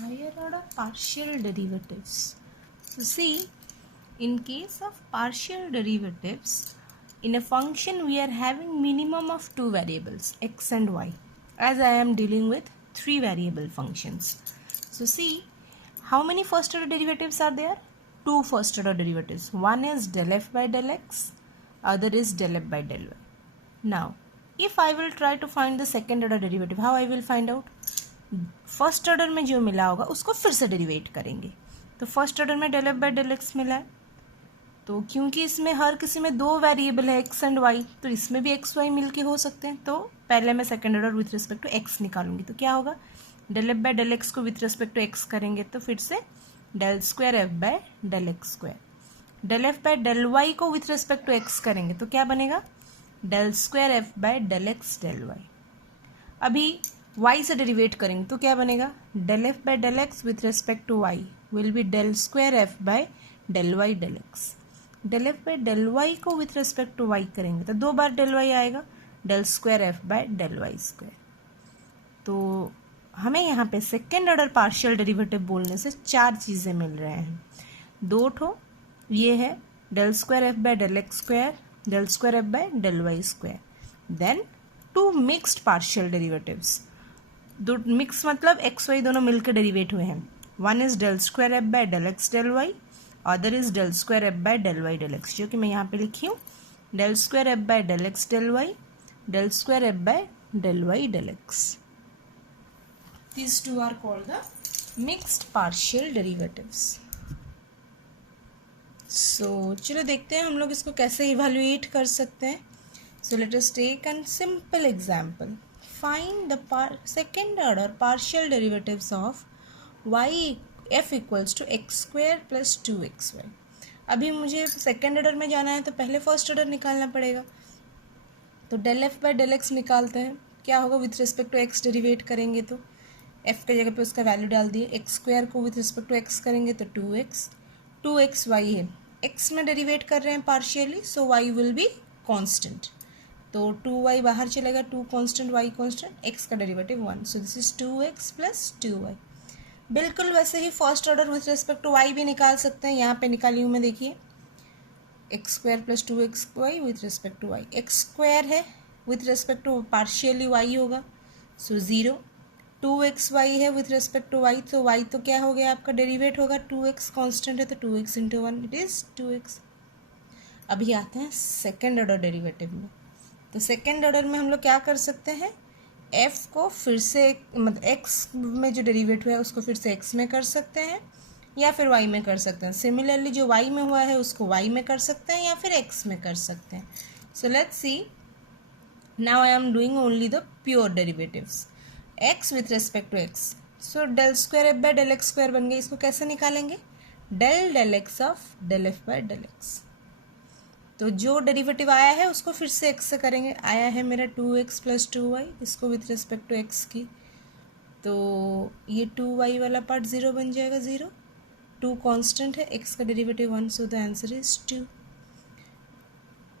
higher order partial derivatives. So see, in case of partial derivatives, in a function we are having minimum of two variables x and y, as I am dealing with three variable functions. So see, how many first order derivatives are there? Two first order derivatives. One is del f by del x, other is del f by del y. Now if I will try to find the second order derivative, how I will find out? First order में जो मिला होगा उसको फिर से derivate करेंगे. तो first order में del f by del x मिला है, तो क्योंकि इसमें हर किसी में दो वेरिएबल है एक्स एंड वाई, तो इसमें भी एक्स वाई मिलके हो सकते हैं. तो पहले मैं second order with respect to x निकालूंगी. तो क्या होगा? Del f by del x को विथ रिस्पेक्ट टू एक्स करेंगे तो फिर से del square f by del x square. Del f by del y को विथ रिस्पेक्ट टू एक्स करेंगे तो क्या बनेगा? Del square f by del x del y. अभी y से डेरिवेट करेंगे तो क्या बनेगा? Del f by del x with respect to y will be del square f by del y del x. Del f by del y को with respect to y करेंगे तो दो बार डेल y आएगा, del square f by del y square. तो हमें यहाँ पे सेकेंड ऑर्डर पार्शियल डेरिवेटिव बोलने से चार चीज़ें मिल रहे हैं. दो ठो ये है del square f by del x square, del square f by del y square. Then two mixed partial derivatives. दो मिक्स मतलब एक्स वाई दोनों मिलकर डेरिवेट हुए हैं. One is del square f by del x del y, other is del square f by del y del x, जो कि मैं यहाँ पे लिखी हूँ del square f by del x del y, del square f by del y del x. These two are called the mixed partial derivatives. So चलो देखते हैं हम लोग इसको कैसे इवेल्युएट कर सकते हैं. So let us take a simple example. Find the second order partial derivatives of y f equals to x square plus 2xy. अभी मुझे सेकेंड ऑर्डर में जाना है तो पहले फर्स्ट ऑर्डर निकालना पड़ेगा. तो del f by del x निकालते हैं. क्या होगा? With respect to x derivate करेंगे तो एफ के जगह पे उसका वैल्यू डाल दिए. एक्स स्क्वायर को विथ रिस्पेक्ट टू एक्स करेंगे तो 2x वाई है. एक्स में डेरिवेट कर रहे हैं partially, so y will be constant. तो 2y बाहर चलेगा, 2 कांस्टेंट y कांस्टेंट, x का derivative 1. So this is 2x plus 2y. बिल्कुल वैसे ही first order with respect to y भी निकाल सकते हैं. यहाँ पे निकाली हूँ मैं, देखिए x square plus 2xy with respect to y. X square है with respect to partially y होगा, सो 0. 2xy है विथ रिस्पेक्ट टू y, तो y तो क्या हो गया आपका? डेरिवेट होगा. 2x कांस्टेंट है तो 2x into 1 it is 2x. अभी आते हैं सेकेंड ऑर्डर डेरिवेटिव में. तो सेकेंड ऑर्डर में हम लोग क्या कर सकते हैं? f को फिर से मतलब x में जो डेरिवेट हुआ है उसको फिर से x में कर सकते हैं या फिर y में कर सकते हैं. सिमिलरली जो y में हुआ है उसको y में कर सकते हैं या फिर x में कर सकते हैं. So let's see, now I am doing only the pure derivatives. x with respect to x, so del square f by del x square बन गई. इसको कैसे निकालेंगे? Del del x of del f by del x. तो जो derivative आया है उसको फिर से x से करेंगे. आया है मेरा 2x प्लस 2y, इसको विथ रिस्पेक्ट टू x की, तो ये 2y वाला पार्ट 0 बन जाएगा. 0, 2 कांस्टेंट है, x का derivative 1, so the answer is 2.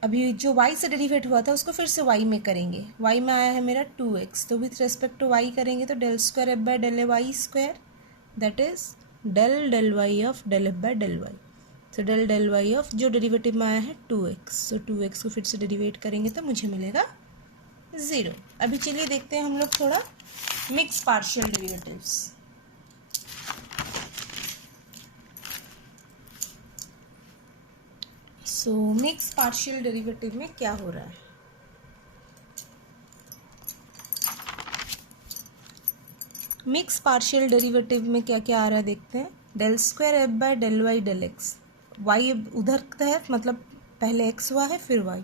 अभी जो y से डेरिवेट हुआ था उसको फिर से y में करेंगे. y में आया है मेरा 2x, तो विथ रिस्पेक्ट टू y करेंगे तो del square f by del y square, that is del del y of del f by del y. तो डेल डेल वाई ऑफ जो डेरिवेटिव में आया है 2x, सो 2x को फिर से डेरिवेट करेंगे तो मुझे मिलेगा 0. अभी चलिए देखते हैं हम लोग थोड़ा मिक्स पार्शियल डेरिवेटिव्स. सो मिक्स पार्शियल डेरिवेटिव में क्या हो रहा है? मिक्स पार्शियल डेरिवेटिव में क्या क्या आ रहा है देखते हैं. Del square f by del y del x. Y उधर है मतलब पहले एक्स हुआ है फिर वाई,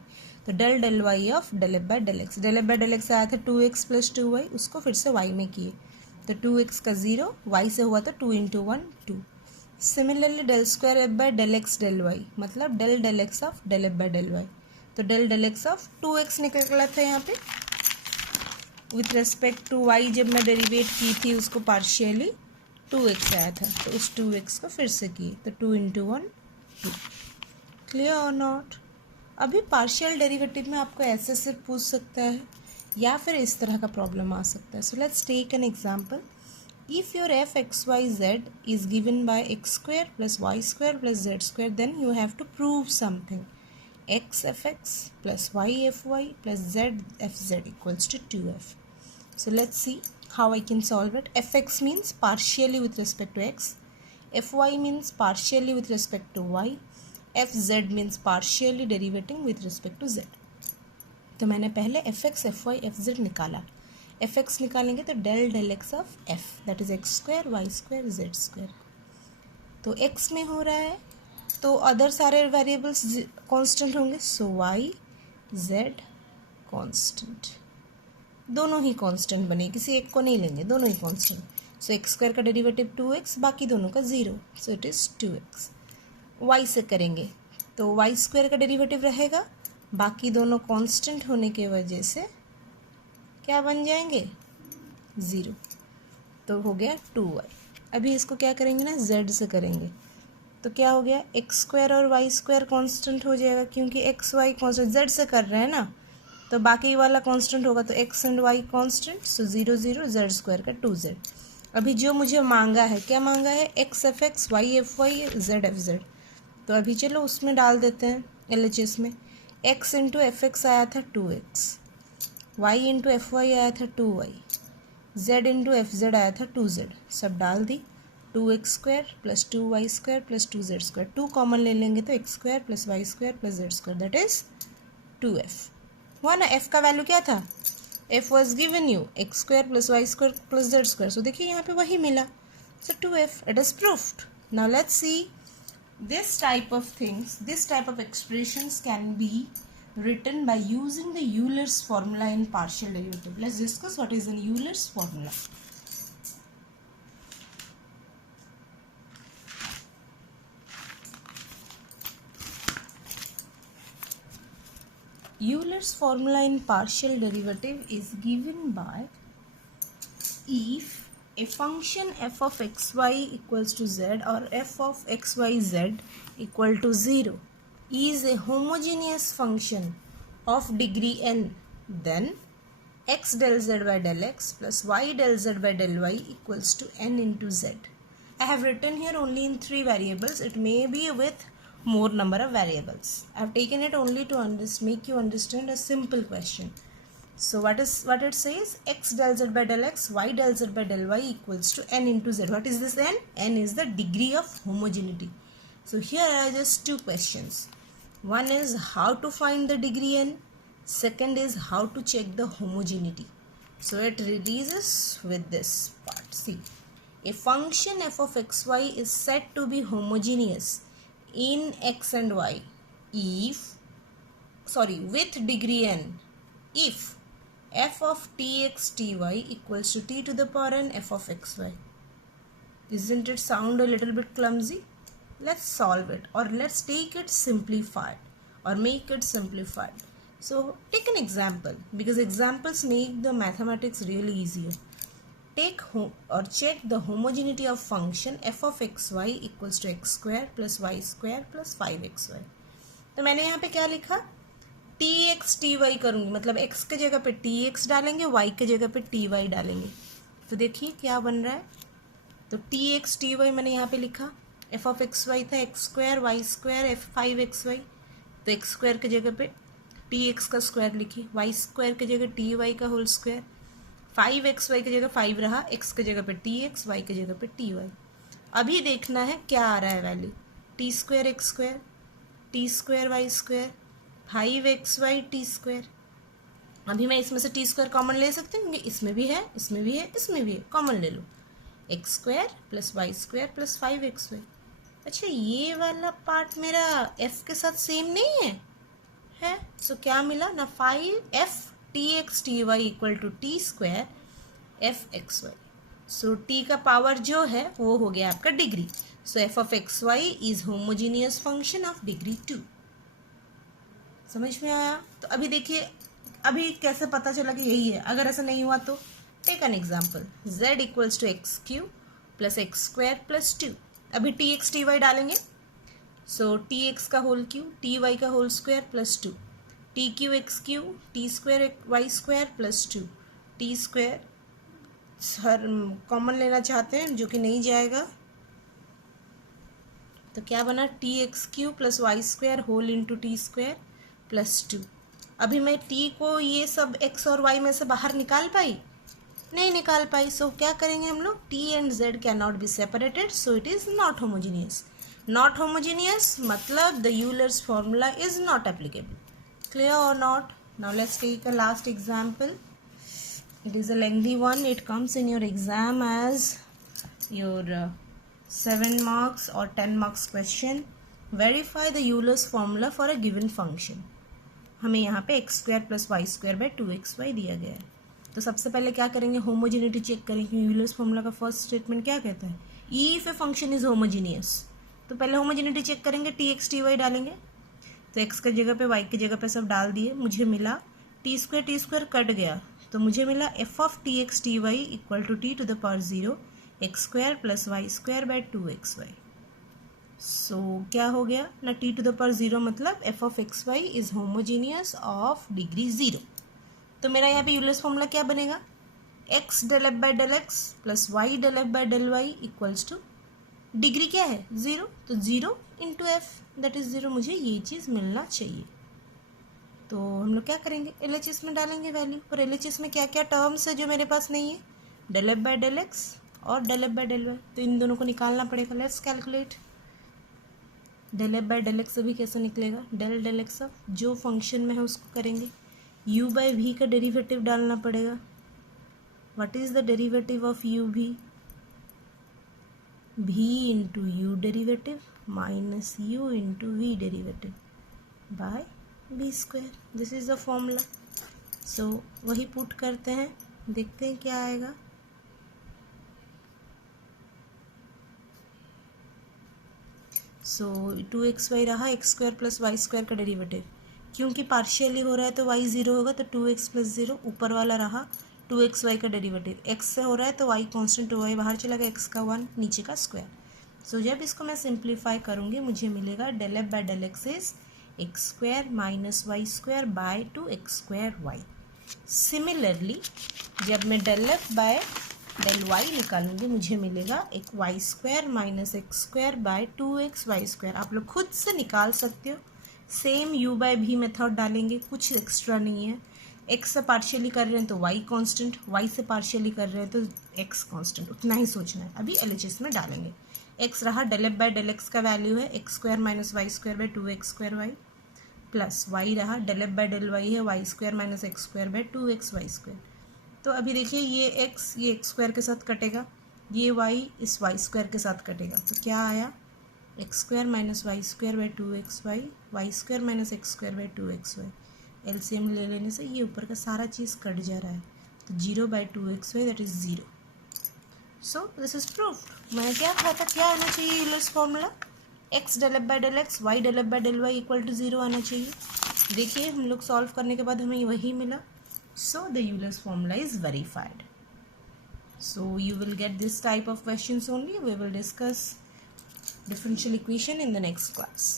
तो del del y of del f by del x. Del f by del x आया था 2x प्लस 2y, उसको फिर से y में किए तो 2x का 0, y से हुआ तो 2 into 1 2. Similarly del square f by del x del y, मतलब del del x of del f by del y. तो del del x of 2x निकला था यहाँ पे. विथ रेस्पेक्ट टू y जब मैं डेरिवेट की थी उसको पार्शियली 2x आया था, तो उस 2x को फिर से किए तो 2 इंटू 1 2. क्लियर और नॉट? अभी पार्शियल डेरिवेटिव में आपको ऐसे से पूछ सकता है या फिर इस तरह का प्रॉब्लम आ सकता है. So let's take an example. if your f x y z is given by x square plus y square plus z square, then you have to prove something. X fx plus y fy plus z fz equals to 2f. So let's see how I can solve it. Fx means partially with respect to x, fy means partially with respect to y, fz means partially derivating with respect to z. तो मैंने पहले fx fy fz निकाला. fx निकालेंगे तो del x of f, that is x square y square z square. तो x में हो रहा है तो अदर सारे वेरिएबल्स कांस्टेंट होंगे. सो y z कांस्टेंट, दोनों ही कांस्टेंट बने, किसी एक को नहीं लेंगे, दोनों ही कांस्टेंट. सो एक्स स्क्वायर का डेरिवेटिव 2x, बाकी दोनों का 0, सो इट इज़ 2x. y से करेंगे तो वाई स्क्वायर का डेरिवेटिव रहेगा, बाकी दोनों कांस्टेंट होने की वजह से क्या बन जाएंगे 0, तो हो गया 2y. अभी इसको क्या करेंगे ना, z से करेंगे तो क्या हो गया, एक्स स्क्वायर और वाई स्क्वायर कॉन्स्टेंट हो जाएगा, क्योंकि एक्स वाई कॉन्स्टेंट, z से कर रहे हैं ना तो बाकी वाला कांस्टेंट होगा, तो x and y constant. So 0 0 z square का 2z. अभी जो मुझे मांगा है, क्या मांगा है, x f x y f y z f z. तो अभी चलो उसमें डाल देते हैं LHS में. x इंटू एफ एक्स आया था 2x, y into F Y आया था 2y, z into F Z आया था 2z. सब डाल दी. 2x square plus 2y square plus 2z square, 2 common ले लेंगे तो x square plus y square plus z square, that is 2f. हुआ ना. f का वैल्यू क्या था, f was given you x square plus y square plus z square. So देखिए यहाँ पे वही मिला. So 2f, it is proofed. Now let's see this type of things, this type of expressions can be written by using the Euler's formula in partial derivative. Let's discuss what is an Euler's formula. Euler's formula in partial derivative is given by if a function f of xy equals to z or f of xyz equal to 0 is a homogeneous function of degree n, then x del z by del x plus y del z by del y equals to n into z. I have written here only in 3 variables. It may be with more number of variables. I have taken it only to make you understand a simple question. So what it says, x del z by del x, y del z by del y equals to n into z. What is this n? N is the degree of homogeneity. So here are just 2 questions. One is how to find the degree n. Second is how to check the homogeneity. So it releases with this part. See, a function f of xy is said to be homogeneous in x and y with degree n if f of tx ty equals to t to the power n f of xy. Isn't it sound a little bit clumsy? Let's solve it, or let's take it simplified or make it simplified. So take an example, because examples make the mathematics really easier. Take or check the homogeneity of function f of xy equals to x square plus y square plus 5xy. तो मैंने यहाँ पे क्या लिखा, T x t Y करूँगी, मतलब x के जगह पे टी एक्स डालेंगे, y के जगह पे टी वाई डालेंगे. तो देखिए क्या बन रहा है. तो टी एक्स टी वाई मैंने यहाँ पे लिखा, एफ ऑफ एक्स वाई था x square y square f 5xy. तो एक्स स्क्वायर के जगह पे टी एक्स का स्क्वायर लिखी, वाई स्क्वायर के जगह टी वाई का होल स्क्वायर, 5xy की जगह 5 रहा, x के जगह पे टी एक्स, वाई के जगह पे टी वाई. अभी देखना है क्या आ रहा है value, t square x square, t square y square, 5xy t square. अभी मैं इसमें से टी स्क्वायर कॉमन ले सकती हूँ, इसमें भी है, इसमें भी है, इसमें भी है, कॉमन ले लो. X square plus y square plus 5xy. अच्छा, ये वाला पार्ट मेरा f के साथ सेम नहीं है. तो क्या मिला ना, 5f t x t y equal to t square f x y. So t का पावर जो है वो हो गया आपका degree. So f of xy is homogeneous function of degree 2. समझ में आया. तो अभी देखिए, अभी कैसे पता चला कि यही है. अगर ऐसा नहीं हुआ तो take an example, z equals to x Q plus x square plus 2. अभी टी एक्स टी वाई डालेंगे. सो टी एक्स का होल क्यू, टी वाई का whole square plus 2, t cube x cube, t square y square plus 2, t square हर common लेना चाहते हैं जो कि नहीं जाएगा, तो क्या बना t x Q plus y square whole into t square plus 2। अभी मैं टी को ये सब एक्स और वाई में से बाहर निकाल पाई, नहीं निकाल पाई। सो क्या करेंगे हम लोग, t and z can not be separated, so it is not homogeneous. Not homogeneous मतलब the Euler's formula is not applicable. Clear और not? Now let's take a last example. It is a lengthy one. It comes in your exam as your 7 marks or 10 marks question. Verify the Euler's formula for a given function. हमें यहाँ पे x square plus y square by 2xy दिया गया है। तो सबसे पहले क्या करेंगे, होमोजीनिटी चेक करेंगे। यूलर्स फॉर्मूला का फर्स्ट स्टेटमेंट क्या कहता है, if a function is homogeneous. तो पहले होमोजीनिटी चेक करेंगे, टी एक्स टी वाई डालेंगे। तो एक्स की जगह पे वाई की जगह पे सब डाल दिए, मुझे मिला टी स्क्वायर कट गया, तो मुझे मिला f of t x t y equal to t to the power 0 x square plus y square by 2xy। So क्या हो गया ना, टी टू द पावर 0 मतलब f of x y is homogeneous of degree 0। तो मेरा यहाँ पे Euler's formula क्या बनेगा, x del f by del x plus y del f by del y equals to degree क्या है 0, तो 0 इंटू एफ दैट इज 0। मुझे ये चीज़ मिलना चाहिए। तो हम लोग क्या करेंगे, LHS में डालेंगे वैल्यू। और LHS में क्या क्या टर्म्स है जो मेरे पास नहीं है, del f by del x और del f by del y, तो इन दोनों को निकालना पड़ेगा। Let's calculate. Del f by del x अभी कैसे निकलेगा, डेल डेल एक्स अब जो फंक्शन में है उसको करेंगे, u बाई वी का डेरिवेटिव डालना पड़ेगा। What is the derivative of u v, v into u derivative minus u into v derivative by B square. This is the formula. So वही पुट करते हैं, देखते हैं क्या आएगा। सो 2xy रहा, x square plus y square का derivative, क्योंकि पार्शियली हो रहा है तो y 0 होगा, तो 2x प्लस 0 ऊपर वाला रहा 2xy का डेरिवेटिव। x से हो रहा है तो y कांस्टेंट 2y बाहर चला गया, x का 1 नीचे का स्क्वायर। सो जब इसको मैं सिंप्लीफाई करूँगी मुझे मिलेगा del f by del x is x square minus y square by 2x square y. Similarly जब मैं del f by del y निकालूंगी मुझे मिलेगा एक y square minus x square by 2x y square. आप लोग खुद से निकाल सकते हो, सेम u बाय भी मेथड डालेंगे, कुछ एक्स्ट्रा नहीं है। x से पार्शियली कर रहे हैं तो y कांस्टेंट, y से पार्शियली कर रहे हैं तो x कांस्टेंट, उतना ही सोचना है। अभी LHS में डालेंगे। x रहा del f by del x का वैल्यू है x square minus y square by 2x square y, plus y रहा del f by del y है y square minus x square by 2x y square. तो अभी देखिए ये x square के साथ कटेगा, ये y इस वाई स्क्वायर के साथ कटेगा, तो क्या आया x square minus y square by 2xy, y square minus x square by 2xy। LCM ले लेने से ये ऊपर का सारा चीज़ कट जा रहा है, तो 0 by 2xy that is 0। So this is proofed. मैं क्या कहा था, क्या आना चाहिए Euler's formula, x del f by del x y del f by del y equal to 0 आना चाहिए। देखिए हम लोग सॉल्व करने के बाद हमें वही मिला। So the Euler's formula is verified. So you will get this type of questions only. We will discuss differential equation in the next class.